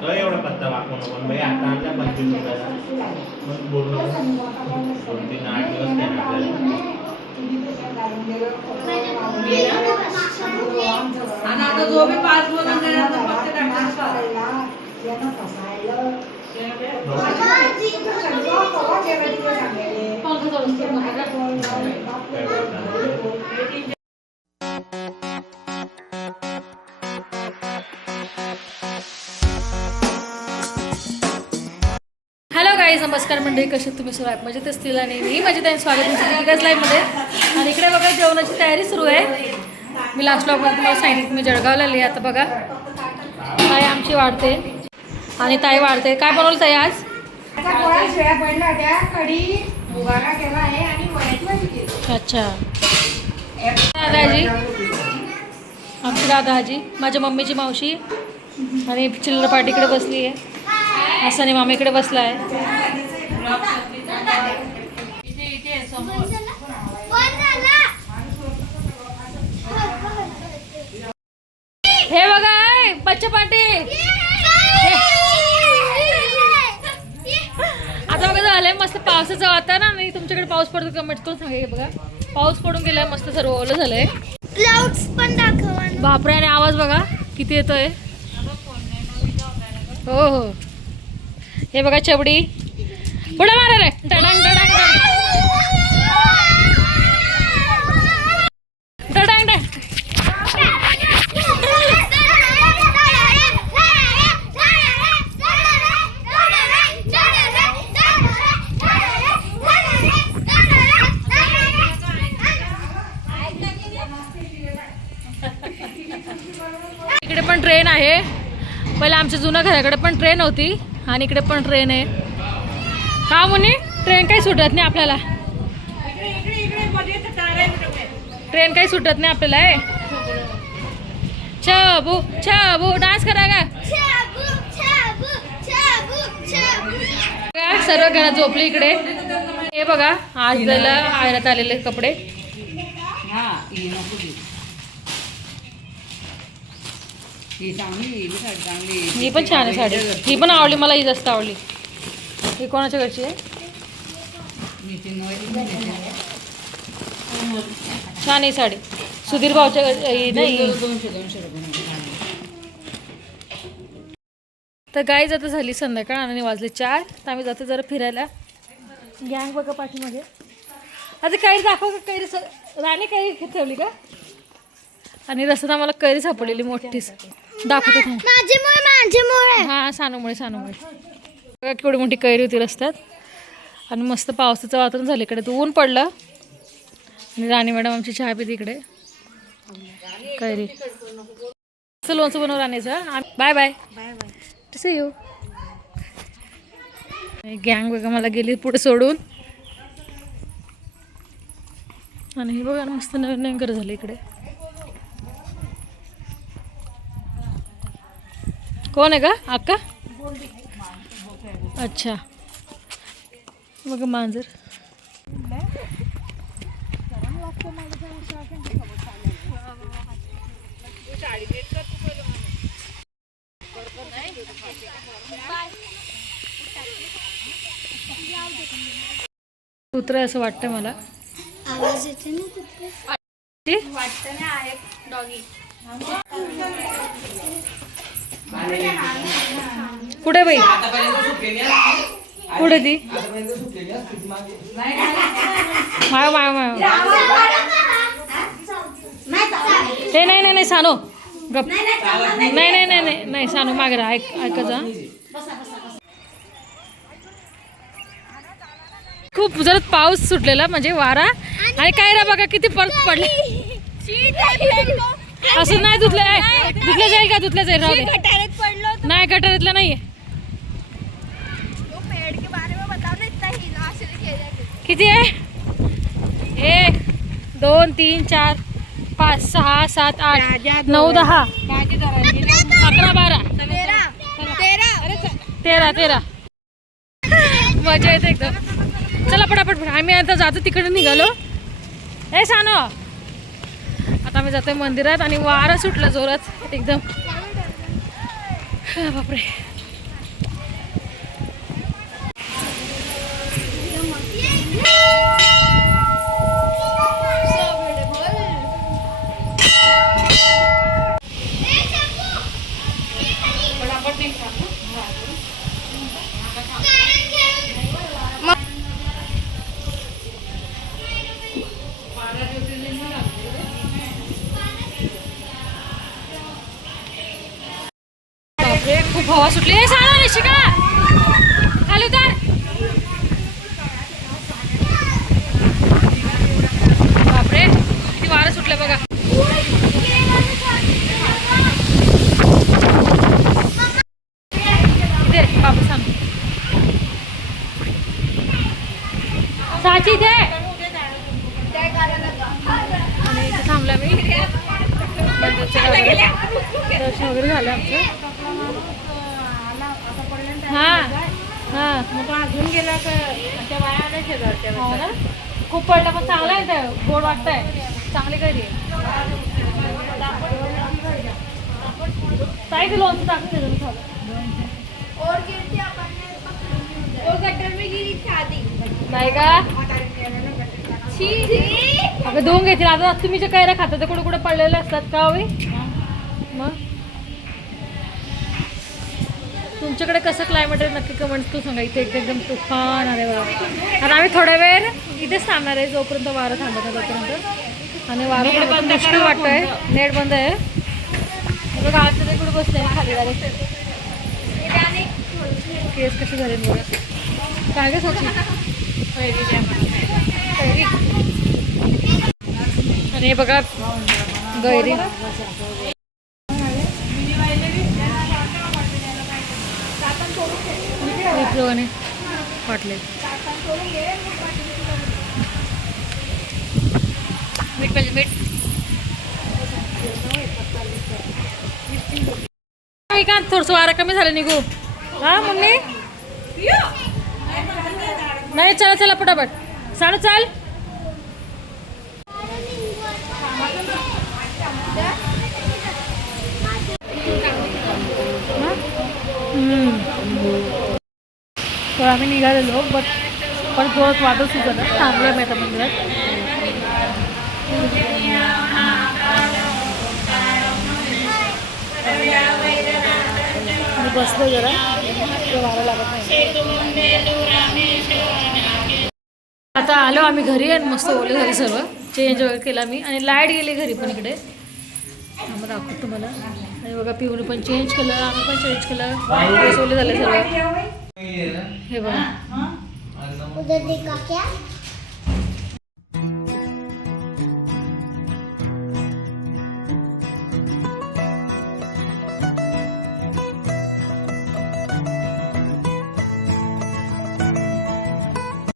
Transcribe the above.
तो एवढा पत्ता वाकू नको बाई आता आणला पंचवीस रुपयाला मग बोललो दोन तीन आठ दिवस ते आपल्याला आता जो बी पाच बोलून देणार तो फक्त टाकायचा. काय बोलतात? गाईज नमस्कार मंडळी कसे तुम्ही? सुरू आहे म्हणजे असतील आणि मी माझी त्यांनी स्वागत तिकडे लाईव्हमध्ये आणि इकडे बघा जेवणाची तयारी सुरू आहे. मी लास्ट ब्लॉगमध्ये तुम्हाला सांगितलं मी जळगावला आली. आता बघा ताई आमची वाढते. आणि ताई वाढते. काय बनवलं ताई आज? अच्छा. दादाजी आमची दादाजी माझ्या मम्मीची मावशी. आणि चिल्लर पार्टीकडे बसली आहे. हसाने मामीकडे बसला आहे. इथे इथे आहे समोर हे बघा बच्चा पार्टी आता बघा झालंय मस्त पावसाचं वातावरण आणि तुमच्याकडे पाऊस पडतो का मिटतो सांगा. हे बघा पाऊस पडून गेलाय मस्त सर्व ओलं झालंय. क्लाउड्स पण दाखवा. बापरे आणि आवाज बघा किती येतोय. हो हो. हे बघा चवडी पुढे मारा रे. डडांग डडांग डडांग इकडे पण ट्रेन आहे. पहिले आमच्या जुन्या घराकडे पण ट्रेन होती आणि इकडे पण ट्रेन आहे. का मुनी ट्रेन काही सुटत नाही आपल्याला. ट्रेन काही सुटत नाही आपल्याला आहे छबू छबू डान्स करा का सर्व घरात झोपली इकडे. हे बघा आज त्याला आयरात आलेले कपडे. ही पण छान आहे साडी. ही पण आवडली मला ही जास्त आवडली. ही कोणाच्या घरची आहे. छान आहे साडी. सुधीर भाऊच्या घरची नाही. तर गाईज आता झाली संध्याकाळ. आणि वाजले चार. तर आम्ही जातो जरा फिरायला. गँग बघा पाठीमागे. आता कैरी दाखव का? कैरी स- राणी कैरी ठेवली का? आणि रस्त्यात आम्हाला कैरी सापडलेली मोठीच. दाखवतो थांब. माझे मुळे माझे मुळे हा सानूमुळे सानूमुळे. केवढी मोठी कैरी होती रस्त्यात. आणि मस्त पावसाचं वातावरण झालं इकडे. तर ऊन पडलं. आणि राणी मॅडम आमची चहा पिते इकडे. कैरी. असं लोणचं बनव राणीचं बाय बाय तसं येऊ गँग बघा मला गेली पुढे सोडून. आणि हे बघा मस्त नवीन नवीन घर झालं इकडे. कोण आहे का अक्का? अच्छा. बघा मांजर. कुत्रा असं वाटतं मला. आवाज येते ना कुठे ती? कुठे बाई? कुठे ती? माय माय माय ते नाही नाही नाही सानो. गप. नाही नाही नाही नाही नाही सानो मागे राहा. ऐक ऐकायचा खूप जरा पाऊस सुटलेला म्हणजे वारा. आणि काय रा बघा किती परत पडले. असं नाही धुतलं धुतलं जाईल का? धुतलं जाईल. राहू नाही गटारातलं नाहीये तो पेड़ के बारे में बताओ ना इतना हिला से खेला किती आहे? एक दोन तीन चार पाच सहा सात आठ नऊ दहा. अकरा बारा. तेरा. तेरा मजा येते एकदम. चला पटापट आम्ही आता जातो तिकडे निघालो. ए सानो. आता आम्ही जातोय मंदिरात आणि वारं सुटलं जोरात. एकदम. हा, बापरे. भवा सुटली. हे सांगा निशिका खाली उतर. बापरे किती वारं सुटलं बघा. इथे सांग साची इथे. थांबला मी. दर्शन वगैरे झालं आमचं. हा हा. मग तो अजून गेला तर त्या बाया आल्या शेजारच्या हो ना? खूप पडला पण चांगला आहे ते. गोड वाटत आहे चांगली करी काय ते लोणचं टाकते तुम्ही नाही का? छी. अगं धुवून घेतील आता तुम्ही जे कैऱ्या खाता ते कुठे कुठे पडलेले असतात का हवी मग? तुमच्याकडे कसं क्लायमेट आहे नक्की कमेंट्स तू सांगा. इथे एकदम एकदम तुफान आले बघा. आता आम्ही थोड्या वेळ इथेच थांबणार आहे. जोपर्यंत वारं थांबत नाही तोपर्यंत. आणि वारं मुश्किल वाटतंय. नेट बंद आहे. बघा बसले खाली डायरेक्ट केस कशी झाले बघा. काय ग साची. आणि हे बघा गैरी. विप्लवाने वाटले मीठ पाहिजे मीठ. का थोडस वारा कमी झालं निघू. हा मम्मी? नाही चला चला पटापट. साडू चाल. तर आम्ही निघालेलो बट पण थोडंच वादळ सुचलं थांबलं आहे आता मंदिरात. मी बसलो जरा. वारा लागत नाही. आता आलो आम्ही घरी आणि मस्त ओले झाले सर्व. चेंज वगैरे केला मी. आणि लाइट गेली घरी पण इकडे. आम्हाला दाखवतो तुम्हाला. आणि बघा पिऊन पण चेंज केलं आम्ही पण चेंज केलं. केस ओले झाले सर्व. हे बघा. उधर देखा क्या?